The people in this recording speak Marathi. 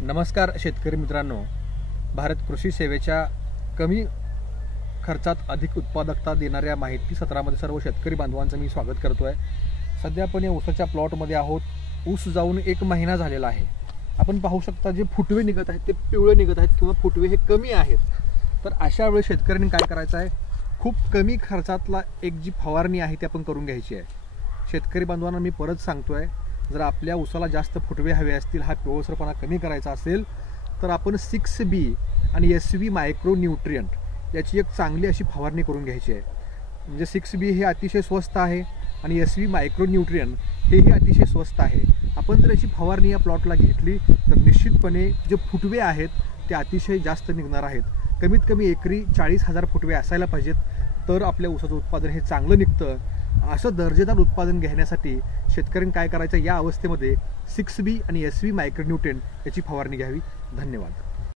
नमस्कार शेतकरी मित्रांनो, भारत कृषी सेवेच्या कमी खर्चात अधिक उत्पादकता देणाऱ्या माहिती सत्रामध्ये सर्व शेतकरी बांधवांचं मी स्वागत करतोय। सध्या आपण या ऊसाच्या प्लॉटमध्ये आहोत। ऊस जाऊन 1 महिना झालेला आहे। आपण पाहू शकता जे फुटवे निघत आहेत ते पिवळे निघत आहेत किंवा फुटवे हे कमी आहेत। तर अशा वेळी शेतकऱ्यांनी काय करायचं आहे, खूप कमी खर्चातला एक जी फवारणी आहे ती आपण करून घ्यायची आहे। शेतकरी बांधवांना मी परत सांगतोय, जर आपल्या ऊसाला जास्त फुटवे हवे असतील, हा पिवळसरपणा कमी करायचा असेल तर आपण 6B आणि SV मायक्रो न्यूट्रिएंट याची एक चांगली अशी फवारणी करून घ्यायची आहे। म्हणजे 6B हे अतिशय स्वस्त आहे आणि SV मायक्रो न्यूट्रिएंट हेही अतिशय स्वस्त आहे। आपण जर याची फवारणी या प्लॉटला घेतली तर निश्चितपणे जे फुटवे आहेत ते अतिशय जास्त निघणार आहेत। कमीत कमी एकरी 40,000 फुटवे असायला पाहिजेत, तर आपल्या ऊसाचं उत्पादन हे चांगलं निघतं। असं दर्जेदार उत्पादन घेण्यासाठी शेतकऱ्यांनी काय करायचं, या अवस्थेमध्ये 6B आणि SV मायक्रो न्यूट्रिएंट याची फवारणी घ्यावी। धन्यवाद।